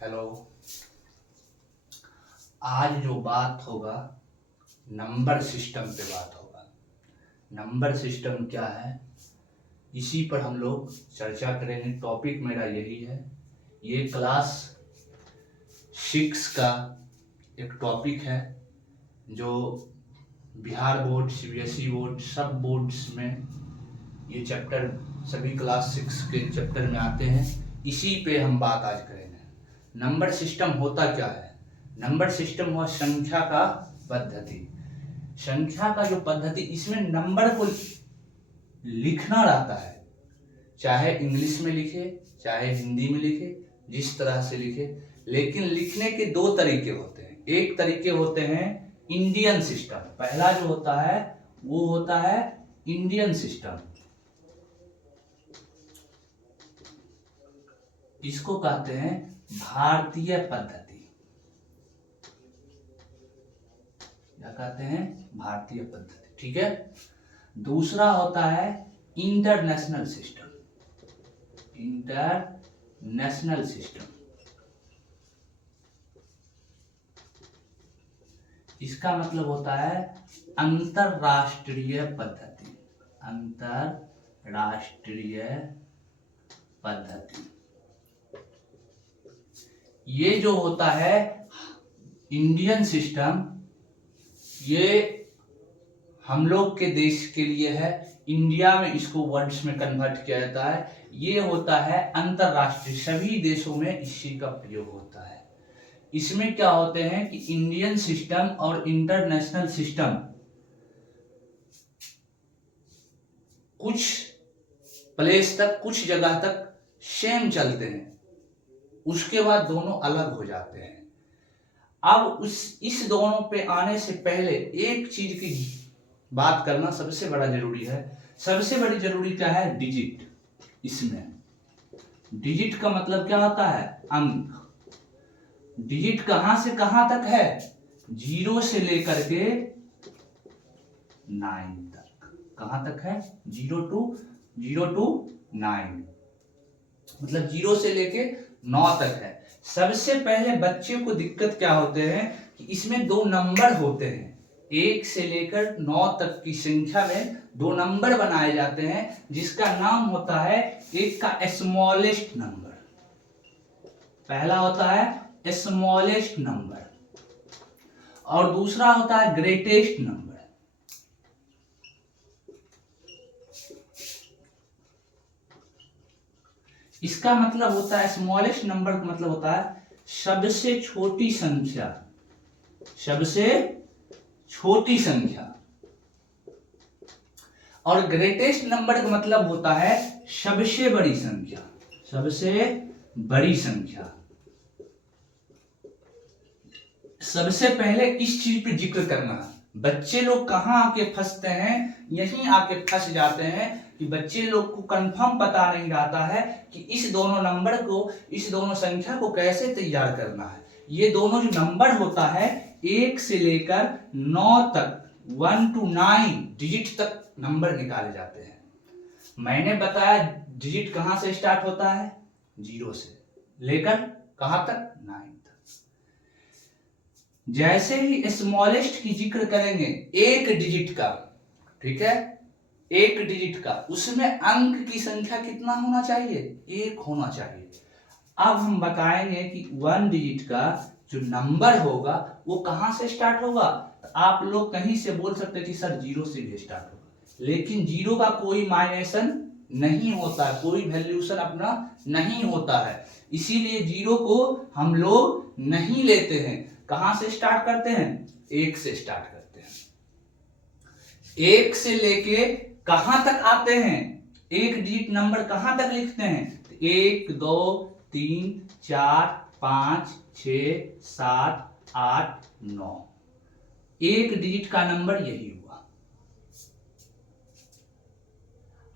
Hello. आज जो बात होगा नंबर सिस्टम पे बात होगा। नंबर सिस्टम क्या है, इसी पर हम लोग चर्चा करेंगे। टॉपिक मेरा यही है। ये क्लास 6 का एक टॉपिक है जो बिहार बोर्ड, सीबीएसई बोर्ड, सब बोर्ड्स में ये चैप्टर सभी क्लास 6 के चैप्टर में आते हैं। इसी पे हम बात आज करेंगे। नंबर सिस्टम होता क्या है? नंबर सिस्टम हुआ संख्या का पद्धति। संख्या का जो पद्धति, इसमें नंबर को लिखना रहता है, चाहे इंग्लिश में लिखे चाहे हिंदी में लिखे, जिस तरह से लिखे। लेकिन लिखने के दो तरीके होते हैं। एक तरीके होते हैं इंडियन सिस्टम। पहला जो होता है वो होता है इंडियन सिस्टम। इसको कहते हैं भारतीय पद्धति। क्या कहते हैं? भारतीय पद्धति। ठीक है। दूसरा होता है इंटरनेशनल सिस्टम। इंटरनेशनल सिस्टम, इसका मतलब होता है अंतरराष्ट्रीय पद्धति। अंतरराष्ट्रीय पद्धति, ये जो होता है इंडियन सिस्टम, ये हम लोग के देश के लिए है। इंडिया में इसको वर्ड्स में कन्वर्ट किया जाता है। ये होता है अंतरराष्ट्रीय, सभी देशों में इसी का प्रयोग होता है। इसमें क्या होते हैं कि इंडियन सिस्टम और इंटरनेशनल सिस्टम कुछ प्लेस तक, कुछ जगह तक सेम चलते हैं, उसके बाद दोनों अलग हो जाते हैं। अब इस दोनों पे आने से पहले एक चीज की बात करना सबसे बड़ा जरूरी है। सबसे बड़ी जरूरी क्या है? डिजिट। इसमें डिजिट का मतलब क्या होता है? अंक। डिजिट कहां से कहां तक है? 0 से लेकर के 9 तक। कहां तक है? 0 to 9, मतलब 0 से लेके 9 तक है। सबसे पहले बच्चे को दिक्कत क्या होते हैं कि इसमें दो नंबर होते हैं। 1 से लेकर 9 तक की संख्या में दो नंबर बनाए जाते हैं, जिसका नाम होता है, एक का स्मॉलेस्ट नंबर। पहला होता है स्मॉलेस्ट नंबर और दूसरा होता है ग्रेटेस्ट नंबर। इसका मतलब होता है, स्मॉलेस्ट नंबर का मतलब होता है सबसे छोटी संख्या। सबसे छोटी संख्या। और ग्रेटेस्ट नंबर का मतलब होता है सबसे बड़ी संख्या। सबसे बड़ी संख्या। सबसे पहले इस चीज पे जिक्र करना, बच्चे लोग कहां आके फंसते हैं, यहीं आके फंस जाते हैं कि बच्चे लोग को कंफर्म पता नहीं रहता है कि इस दोनों नंबर को, इस दोनों संख्या को कैसे तैयार करना है। ये दोनों जो नंबर होता है 1 से लेकर 9 तक, 1 to 9 डिजिट तक नंबर निकाले जाते हैं। मैंने बताया डिजिट कहां से स्टार्ट होता है? 0 से लेकर कहां तक? 9 तक। जैसे ही स्मॉलेस्ट की जिक्र करेंगे, एक डिजिट का, ठीक है, एक डिजिट का, उसमें अंक की संख्या कितना होना चाहिए? 1 होना चाहिए। अब हम बताएंगे कि 1 डिजिट का जो नंबर होगा वो कहां से स्टार्ट होगा। आप लोग कहीं से बोल सकते हैं कि सर 0 से भी स्टार्ट होगा, लेकिन 0 का कोई माइनेशन नहीं होता है, कोई वैल्यूशन अपना नहीं होता है। इसीलिए 0 को हम लोग नहीं लेते हैं। कहां से स्टार्ट करते हैं? 1 से स्टार्ट करते हैं। 1 से लेके कहां तक आते हैं? एक डिजिट नंबर कहां तक लिखते हैं? 1 2 3 4 5 6 7 8 9। एक डिजिट का नंबर यही हुआ।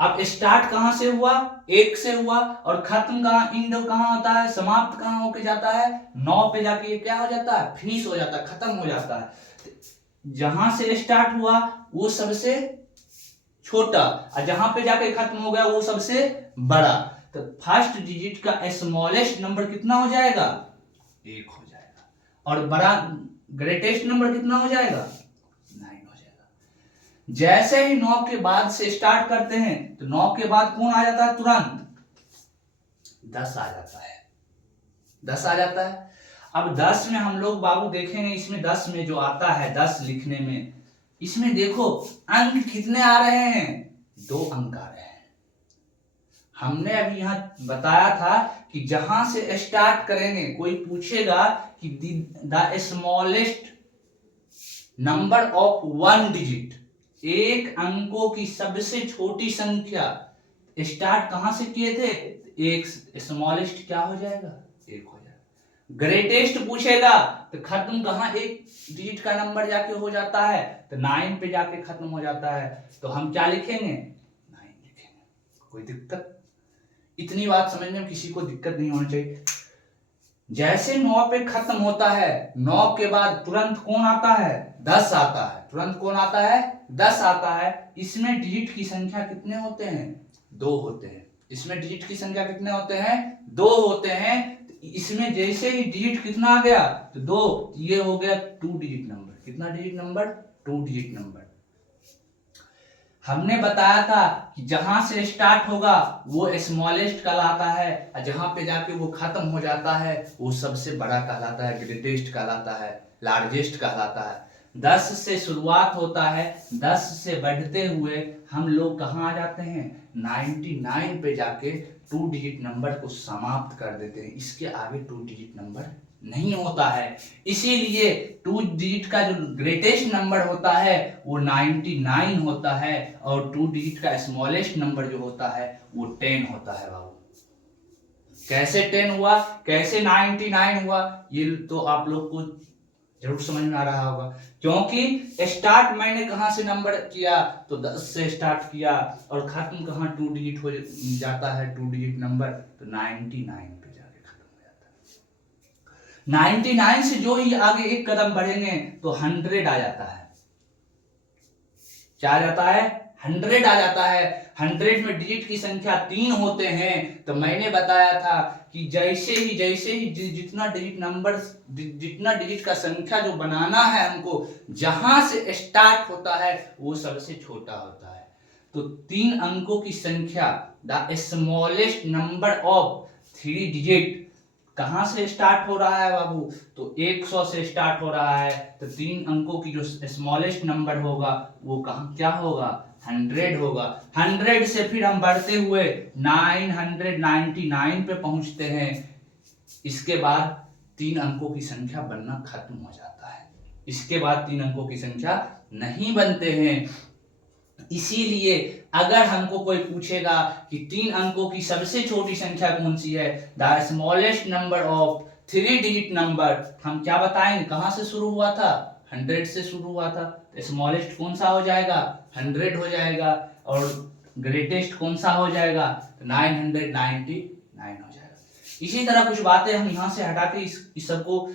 अब स्टार्ट कहां से हुआ? 1 से हुआ। और खत्म कहां, एंड कहां होता है, समाप्त कहां होके जाता है? 9 पे जाके ये क्या हो जाता है? फिनिश हो जाता है, खत्म हो जाता है। जहां से स्टार्ट हुआ वो सबसे छोटा, और जहां पे जाके खत्म हो गया वो सबसे बड़ा। तो फर्स्ट डिजिट का स्मॉलेस्ट नंबर कितना हो जाएगा? 1 हो जाएगा। और बड़ा ग्रेटेस्ट नंबर कितना हो जाएगा? 9 हो जाएगा। जैसे ही 9 के बाद से स्टार्ट करते हैं तो 9 के बाद कौन आ जाता है? तुरंत 10 आ जाता है। 10 आ जाता है। अब 10 में हम लोग बाबू देखेंगे, इसमें 10 में जो आता है 10 लिखने में, इसमें देखो अंक कितने आ रहे हैं? 2 अंक आ रहे हैं। हमने अभी यहां बताया था कि जहां से स्टार्ट करेंगे, कोई पूछेगा कि the smallest number of 1 digit, एक अंकों की सबसे छोटी संख्या, स्टार्ट कहां से किए थे? एक स्मॉलेस्ट क्या हो जाएगा? 1 हो जाएगा। ग्रेटेस्ट पूछेगा तो खत्म कहां? एक डिजिट का नंबर जाके हो जाता है, तो 9 पे जाके खत्म हो जाता है। तो हम क्या लिखेंगे? 9 लिखेंगे। कोई दिक्कत? इतनी बात समझने में किसी को दिक्कत नहीं होनी चाहिए। जैसे 9 पे खत्म होता है, 9 के बाद तुरंत कौन आता है? 10 आता है। तुरंत कौन आता है? 10 आता है। इसमें डिजिट की संख्या कितने होते हैं? 2 होते हैं। इसमें डिजिट की संख्या कितने होते हैं? 2 होते हैं। इसमें जैसे ही डिजिट कितना आ गया? तो 2, ये हो गया 2 डिजिट नंबर। कितना डिजिट नंबर? 2 digit number. हमने बताया था कि जहां से स्टार्ट होगा वो स्मॉलेस्ट कहलाता है, और जहां पे जाके वो खत्म हो जाता है वो सबसे बड़ा कहलाता है, ग्रेटेस्ट कहलाता है, लार्जेस्ट कहलाता है। 10 से शुरुआत होता है, 10 से बढ़ते हुए हम लोग कहाँ आ जाते हैं? 99 पे जाके 2 डिजिट नंबर को समाप्त कर देते हैं। इसके आगे 2 डिजिट नंबर नहीं होता है। इसीलिए 2 डिजिट का जो ग्रेटेस्ट नंबर होता है वो 99 होता है, और 2 डिजिट का स्मॉलेस्ट नंबर जो होता है वो 10 होता है। बाबू कैसे 10 हुआ, कैसे 99 हुआ, ये तो आप लोग को जरूर समझ में आ रहा होगा। क्योंकि स्टार्ट मैंने कहां से नंबर किया? तो 10 से स्टार्ट किया, और खत्म कहां? 2 डिजिट हो जाता है, 2 डिजिट नंबर, तो 99 पे जाके खत्म हो जाता है। 99 से जो ही आगे एक कदम बढ़ेंगे तो 100 आ जाता है। क्या आ जाता है? 100 आ जाता है। 100 में डिजिट की संख्या 3 होते हैं। तो मैंने बताया था कि जैसे ही जितना डिजिट का संख्या जो बनाना है हमको, जहां से स्टार्ट होता है वो सबसे छोटा होता है। तो 3 अंकों की संख्या, the smallest number of 3 digit, कहां से स्टार्ट हो रहा है बाबू? तो 100 से स्टार्ट हो रहा है। तो 3 अंकों की जो स्मॉलेस्ट नंबर होगा वो कहां क्या होगा? 100 होगा। 100 से फिर हम बढ़ते हुए 999 पे पहुंचते हैं। इसके बाद 3 अंकों की संख्या बनना खत्म हो जाता है। इसके बाद 3 अंकों की संख्या नहीं बनते हैं। इसीलिए अगर हमको कोई पूछेगा कि 3 अंकों की सबसे छोटी संख्या कौन सी है, the smallest number of 3 digit number, हम क्या बताएंगे? कहां से शुरू हुआ था? 100 से शुरू हुआ था। स्मॉलेस्ट कौन सा हो जाएगा? 100 हो जाएगा। और ग्रेटेस्ट कौन सा हो जाएगा? 999 हो जाएगा। इसी तरह कुछ बातें हम यहां से हटा के इस सबको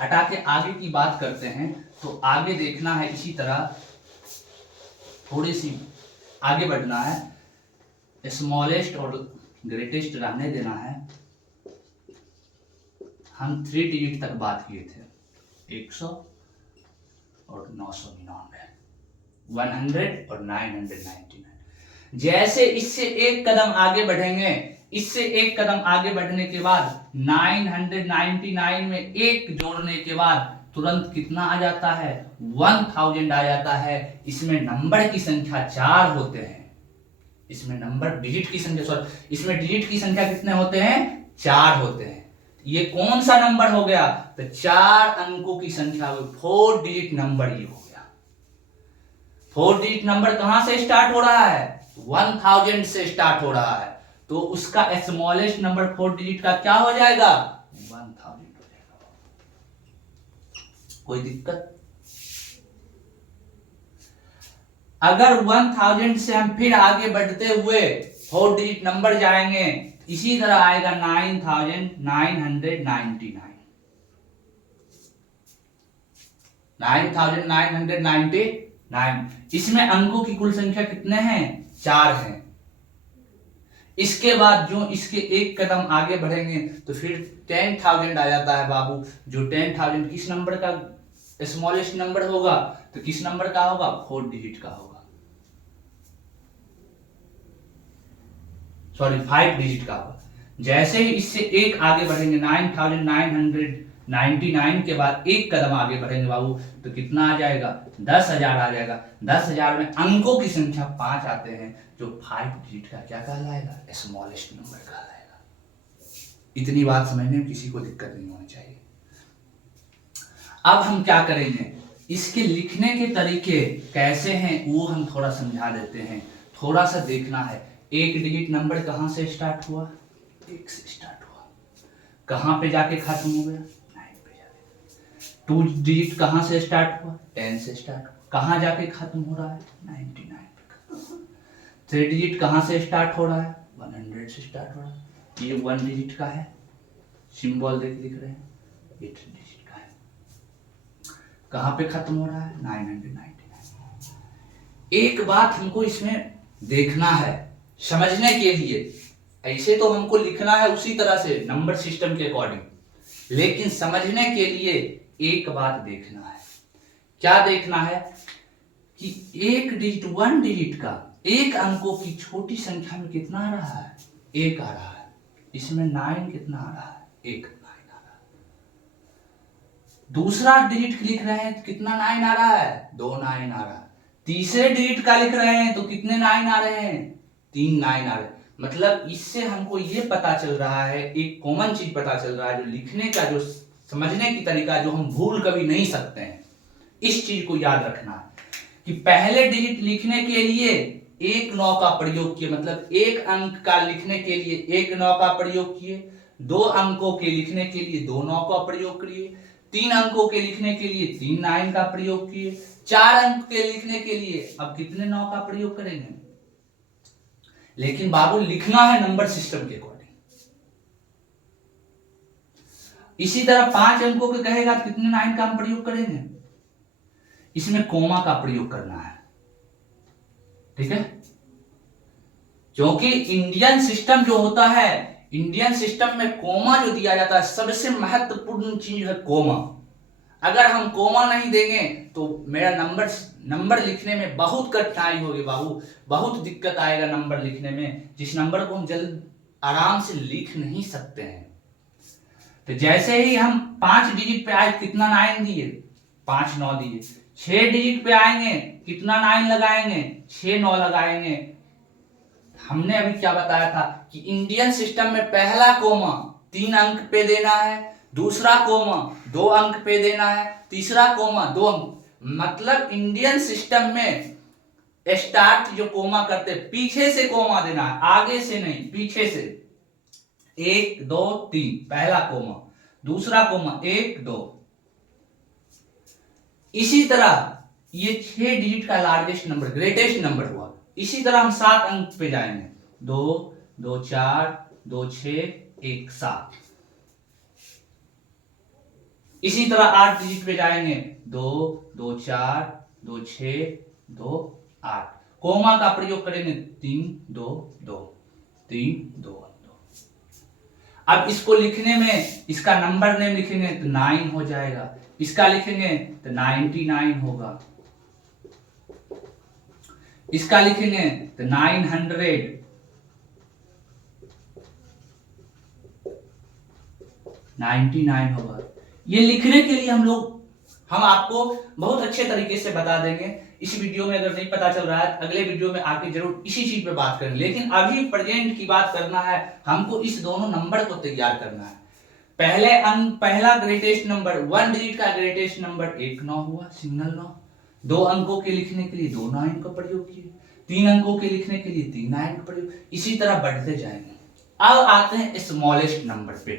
हटा के आगे की बात करते हैं। तो आगे देखना है, इसी तरह थोड़ी सी आगे बढ़ना है। स्मॉलेस्ट और ग्रेटेस्ट रहने देना है। हम 3 डिजिट तक बात किए थे, 100 और 999, 100 और 999। जैसे इससे एक कदम आगे बढ़ेंगे, इससे एक कदम आगे बढ़ने के बाद 999 में एक जोड़ने के बाद तुरंत कितना आ जाता है? 1000 आ जाता है। इसमें नंबर की संख्या 4 होते हैं। इसमें नंबर डिजिट की संख्या, सॉरी, इसमें डिजिट की संख्या कितने होते हैं? 4 होते हैं। ये कौन सा नंबर हो गया? तो 4 अंकों की संख्या, 4 डिजिट नंबर ये हो गया। 4 डिजिट नंबर कहां से स्टार्ट हो रहा है? 1000 से स्टार्ट हो रहा है। तो उसका स्मॉलेस्ट नंबर 4 डिजिट का क्या हो जाएगा? 1000 हो जाएगा। कोई दिक्कत? अगर 1000 से हम फिर आगे बढ़ते हुए 4 डिजिट नंबर जाएंगे, इसी तरह आएगा 9999। 9999। इसमें अंकों की कुल संख्या कितने हैं? 4 हैं। इसके बाद जो इसके एक कदम आगे बढ़ेंगे तो फिर 10,000 आ जाता है बाबू। जो 10,000 किस नंबर का स्मॉलेस्ट नंबर होगा, तो किस नंबर का होगा, 4 डिजिट का होगा, सॉरी 5 डिजिट का होगा। जैसे ही इससे एक आगे बढ़ेंगे 9,999 के बाद एक कदम आगे बढ़ेंगे बाबू, तो कितना आ जाएगा, 10,000 आ जाएगा। 10,000 में अंकों की संख्या 5 आते हैं, जो 5 डिजिट का क्या कहलाएगा, स्मॉलेस्ट नंबर कहलाएगा। इतनी बात समझने में किसी को दिक्कत नहीं होनी चाहिए। अब हम क्या करेंगे, इसके लिखने के तरीके कैसे हैं वो हम थोड़ा समझा देते हैं। थोड़ा सा देखना है, एक डिजिट नंबर कहां से स्टार्ट हुआ, 1 से स्टार्ट हुआ, कहां पे जाके खत्म हो गया, 9 पे जाके। 2 डिजिट कहां से स्टार्ट हुआ, 10 से स्टार्ट हुआ, कहां जाके खत्म हो रहा है, 99 पे खत्म। 3 डिजिट कहां से स्टार्ट हो रहा है, 100 से स्टार्ट हो रहा है। ये 1 डिजिट का है, सिंबल लिख रहे हैं, 8 डिजिट का है, कहां पे खत्म हो रहा है, 999। एक बात हमको इसमें देखना है समझने के लिए, ऐसे तो हमको लिखना है उसी तरह से नंबर सिस्टम के अकॉर्डिंग, लेकिन समझने के लिए एक बात देखना है। क्या देखना है कि एक डिजिट 1 डिजिट का एक अंकों की छोटी संख्या में कितना आ रहा है, 1 आ रहा है। इसमें 9 कितना आ रहा है, 1 9 आ रहा है। दूसरा डिजिट लिख रहे हैं तो कितना 9 आ रहा है, 2 9 आ रहा है। तीसरे डिजिट का लिख रहे हैं तो कितने 9 आ रहे हैं, 3 9 आ रहे हैं। मतलब इससे हमको ये पता चल रहा है, एक कॉमन चीज पता चल रहा है, जो लिखने का जो समझने की तरीका जो हम भूल कभी नहीं सकते हैं। इस चीज को याद रखना है कि पहले डिजिट लिखने के लिए 1 9 का प्रयोग किए, मतलब एक अंक का लिखने के लिए 1 9 का प्रयोग किए, 2 अंकों के लिखने के लिए 2 9 का प्रयोग किए, 3 अंकों के लिखने के लिए 3 9 का प्रयोग किए, 4 अंक के लिखने के लिए अब कितने 9 का प्रयोग करेंगे। लेकिन बाबू लिखना है नंबर सिस्टम के अकॉर्डिंग। इसी तरह 5 अंकों के कहेगा तो कितने 9 का हम प्रयोग करेंगे, इसमें कोमा का प्रयोग करना है, ठीक है। क्योंकि इंडियन सिस्टम जो होता है, इंडियन सिस्टम में कोमा जो दिया जाता है सबसे महत्वपूर्ण चीज है कोमा। अगर हम कोमा नहीं देंगे तो मेरा नंबर लिखने में बहुत कठिनाई होगी बाबू, बहुत दिक्कत आएगा नंबर लिखने में, जिस नंबर को हम जल्द आराम से लिख नहीं सकते हैं। तो जैसे ही हम 5 डिजिट पे आए कितना 9 दिए, 5 9 दिए। 6 डिजिट पे आएंगे कितना 9 लगाएंगे, 6 9 लगाएंगे। हमने अभी क्या बताया था कि इंडियन सिस्टम में पहला कोमा 3 अंक पे देना है, दूसरा कोमा 2 अंक पे देना है, तीसरा कोमा 2 अंक। मतलब इंडियन सिस्टम में स्टार्ट जो कोमा करते पीछे से कोमा देना है, आगे से नहीं, पीछे से। 1 2 3 पहला कोमा, दूसरा कोमा 1 2। इसी तरह ये 6 डिजिट का लार्जेस्ट नंबर, ग्रेटेस्ट नंबर हुआ। इसी तरह हम 7 अंक पे जाएंगे, 2 2 4 2 6 1 7। इसी तरह 8 डिजिट पे जाएंगे, 2 2 4 2 6 2 8। कोमा का प्रयोग करेंगे 3 2 2 3 2 2। अब इसको लिखने में इसका नंबर नेम लिखेंगे तो 9 हो जाएगा, इसका लिखेंगे तो 99 होगा, इसका लिखेंगे तो 999 होगा। ये लिखने के लिए हम आपको बहुत अच्छे तरीके से बता देंगे इस वीडियो में। अगर नहीं पता चल रहा है अगले वीडियो में आके जरूर इसी चीज पे बात करेंगे, लेकिन अभी प्रेजेंट की बात करना है हमको। इस दोनों नंबर को तैयार करना है। पहला ग्रेटेस्ट नंबर 1 डिजिट का ग्रेटेस्ट नंबर 1 9 हुआ, सिंगल 9। 2 अंकों के लिखने के लिए 2 9 का प्रयोग किए, 3 अंकों के लिखने के लिए 3 9 का प्रयोग, इसी तरह बढ़ते जाएंगे। अब आते हैं स्मॉलेस्ट नंबर पे,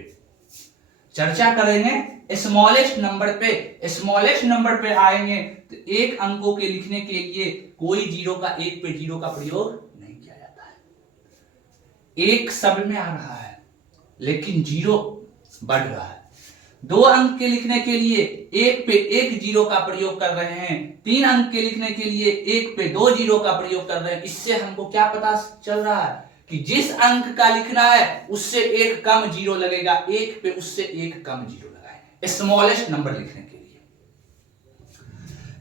चर्चा करेंगे स्मॉलेस्ट नंबर पे। स्मॉलेस्ट नंबर पे आएंगे तो 1 अंकों के लिखने के लिए कोई 0 का 1 पे 0 का प्रयोग नहीं किया जाता है। 1 सब में आ रहा है लेकिन 0 बढ़ रहा है। 2 अंक के लिखने के लिए 1 पे 1 0 का प्रयोग कर रहे हैं, 3 अंक के लिखने के लिए 1 पे 2 0 का प्रयोग कर रहे हैं। इससे हमको क्या पता चल रहा है कि जिस अंक का लिखना है उससे एक कम जीरो लगेगा, एक पे उससे एक कम जीरो लगाएंगे स्मॉलेस्ट नंबर लिखने के लिए।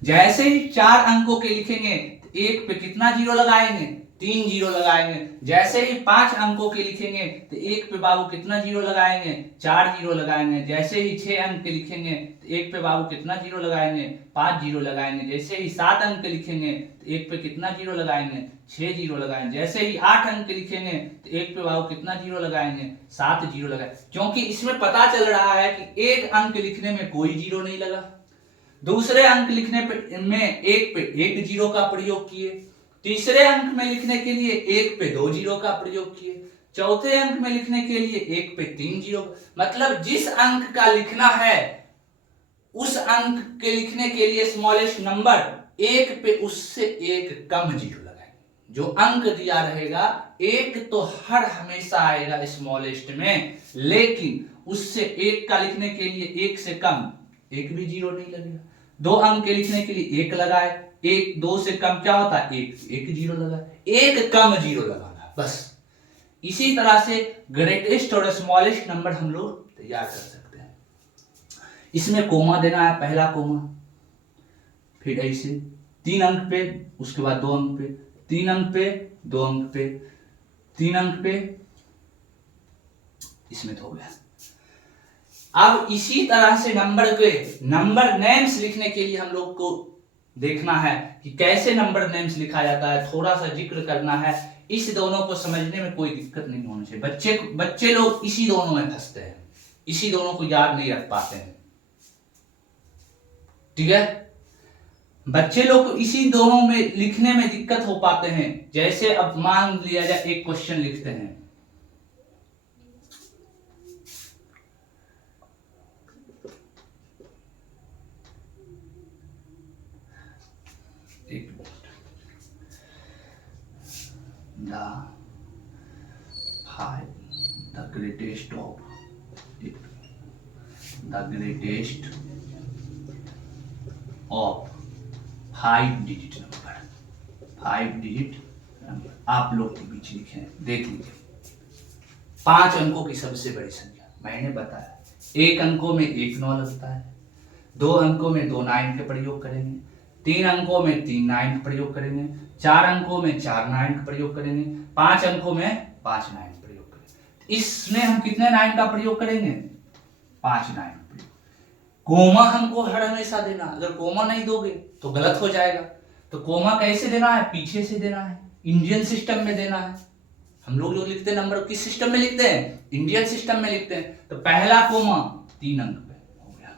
जैसे ही 4 अंकों के लिखेंगे एक पे कितना जीरो लगाएंगे, 3 जीरो लगाएंगे। जैसे ही 5 अंकों के लिखेंगे तो एक पे बाबू कितना जीरो लगाएंगे, 4 जीरो लगाएंगे। जैसे ही 6 अंक के लिखेंगे तो एक पे बाबू कितना जीरो लगाएंगे, 5 जीरो लगाएंगे। जैसे ही 7 अंक के लिखेंगे तो एक पे कितना जीरो लगाएंगे, 6 जीरो लगाएंगे। जैसे ही 8 अंक के लिखेंगे तो एक पे बाबू कितना जीरो लगाएंगे, 7 जीरो लगाएंगे। क्योंकि इसमें पता चल रहा है कि एक अंक लिखने में कोई जीरो नहीं लगा, दूसरे अंक लिखने में एक पे एक जीरो का प्रयोग किए, तीसरे अंक में लिखने के लिए एक पे 2 जीरो का प्रयोग किए, चौथे अंक में लिखने के लिए एक पे 3 जीरो। मतलब जिस अंक का लिखना है उस अंक के लिखने के लिए स्मॉलेस्ट नंबर एक पे उससे एक कम जीरो लगाएंगे। जो अंक दिया रहेगा एक तो हर हमेशा आएगा स्मॉलेस्ट में, लेकिन उससे एक का लिखने के लिए एक से कम एक भी जीरो नहीं लगेगा। 2 अंक के लिखने के लिए एक लगाए, एक 2 से कम क्या होता है, एक जीरो लगा, एक कम जीरो लगाना बस। इसी तरह से ग्रेटेस्ट और स्मॉलेस्ट नंबर हम लोग तैयार कर सकते हैं। इसमें कोमा देना है, पहला कोमा, फिर ऐसे 3 अंक पे, उसके बाद 2 अंक पे, 3 अंक पे, 2 अंक पे, 3 अंक पे, इसमें तो हो गया। अब इसी तरह से नंबर नेम्स लिखने के लिए हम लोग को देखना है कि कैसे नंबर नेम्स लिखा जाता है, थोड़ा सा जिक्र करना है। इस दोनों को समझने में कोई दिक्कत नहीं होनी चाहिए। बच्चे लोग इसी दोनों में फंसते हैं, इसी दोनों को याद नहीं रख पाते हैं, ठीक है। बच्चे लोग को इसी दोनों में लिखने में दिक्कत हो पाते हैं। जैसे अब मान लिया जाए एक क्वेश्चन लिखते हैं, the greatest of 5 digit number, 5 digit number आप लोग के बीच लिखे हैं, देख लीजिए। 5 अंकों की सबसे बड़ी संख्या मैंने बताया, 1 अंकों में 1 9 लगता है, 2 अंकों में 2 9 के प्रयोग करेंगे, 3 अंकों में 3 9 का प्रयोग करेंगे, 4 अंकों में 4 9 का प्रयोग करेंगे, 5 अंकों में 5 9 का प्रयोग करेंगे। इसमें हम कितने 9 का प्रयोग करेंगे, 5 9 का प्रयोग। कोमा हमको हर हमेशा देना, अगर कोमा नहीं दोगे तो गलत हो जाएगा। तो कोमा कैसे देना है, पीछे से देना है, इंडियन सिस्टम में देना है। हम लोग जो लिखते हैं नंबर किस सिस्टम में लिखते हैं, इंडियन सिस्टम में लिखते हैं। तो पहला कोमा 3 अंक पे हो गया।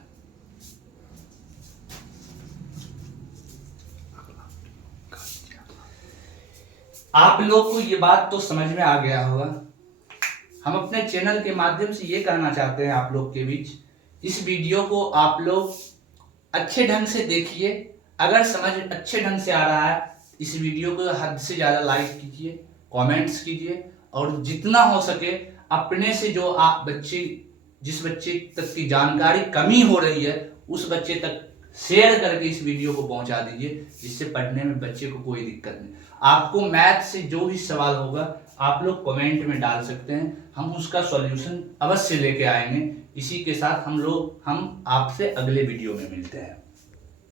आप लोग को ये बात तो समझ में आ गया होगा। हम अपने चैनल के माध्यम से ये कहना चाहते हैं आप लोग के बीच, इस वीडियो को आप लोग अच्छे ढंग से देखिए। अगर समझ अच्छे ढंग से आ रहा है, इस वीडियो को हद से ज्यादा लाइक कीजिए, कमेंट्स कीजिए, और जितना हो सके अपने से जो आप बच्चे, जिस बच्चे तक की जानकारी कमी हो रही है उस बच्चे तक शेयर करके इस वीडियो को पहुंचा दीजिए, जिससे पढ़ने में बच्चे को कोई दिक्कत नहीं। आपको मैथ से जो भी सवाल होगा आप लोग कमेंट में डाल सकते हैं, हम उसका सॉल्यूशन अवश्य लेके आएंगे। इसी के साथ हम आपसे अगले वीडियो में मिलते हैं।